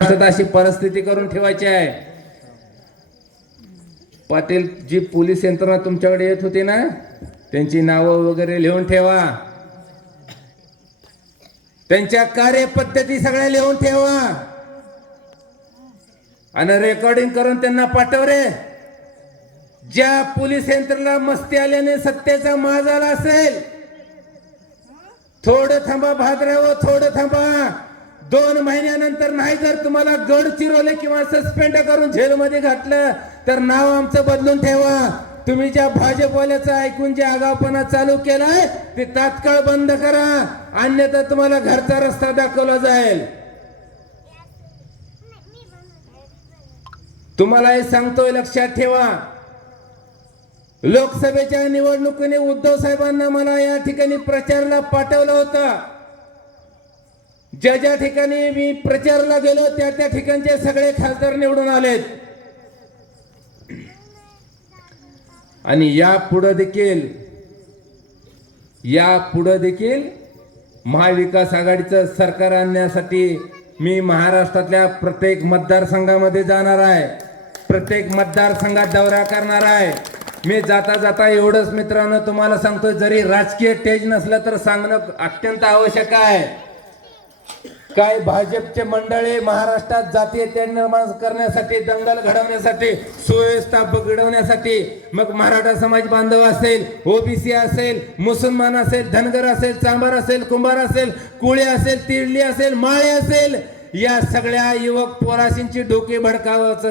अशी परिस्थिती करून ठेवायची आहे। पाटील जी पोलीस यंत्रणा तुमच्याकडे येत होती ना, त्यांची नावं वगैरे लिहून ठेवा, त्यांच्या कार्यपद्धती सगळ्या लिहून ठेवा आणि रेकॉर्डिंग करून त्यांना पाठव रे। ज्या पोलीस यंत्रणेला मस्ती आल्याने सत्तेचा माज आला असेल, थोडं थांबा भाद्राव, थोडं थांबा। 2 महिन्यानंतर नाही जर तुम्हाला गडचिरोली किंवा सस्पेंड करून जेलमध्ये घातलं तर नाव आमचं बदलून ठेवा। तुम्ही ज्या भाजपवाल्याचं ऐकून जे आगाऊपणा चालू केलाय ते तात्काळ बंद करा, अन्यथा तुम्हाला घरचा रस्ता दाखवला जाईल। तुम्हाला हे सांगतोय, लक्षात ठेवा। लोकसभेच्या निवडणुकीने उद्धव साहेबांना मला या ठिकाणी प्रचाराला पाठवलं होतं। ज्या ठिकाणी मी प्रचाराला गेलो त्या ठिकाणचे सगळे खासदार निवडून आलेत आणि या पुढे देखील महाविकास आघाडीचं सरकार आणण्यासाठी मी महाराष्ट्रातल्या प्रत्येक मतदारसंघामध्ये जाणार आहे, प्रत्येक मतदारसंघात दौरा करणार आहे। मी जाता जाता एवढंच मित्रांनो तुम्हाला सांगतो, जरी राजकीय तेज नसलं तर सांगणं अत्यंत आवश्यक आहे। काय भाजपचे मंडळी महाराष्ट्रात जातीय तेढ निर्माण करण्यासाठी, दंगल घडवण्यासाठी, सुव्यवस्था बिघडवण्यासाठी, मग मराठा समाज बांधव असेल, ओबीसी असेल, मुसलमान असेल, धनगर असेल, चांभार असेल, कुंभार असेल, कुळे असेल, तिडली असेल, माळे असेल, या सगळ्या युवक पोराशींची डोके भडकावायचं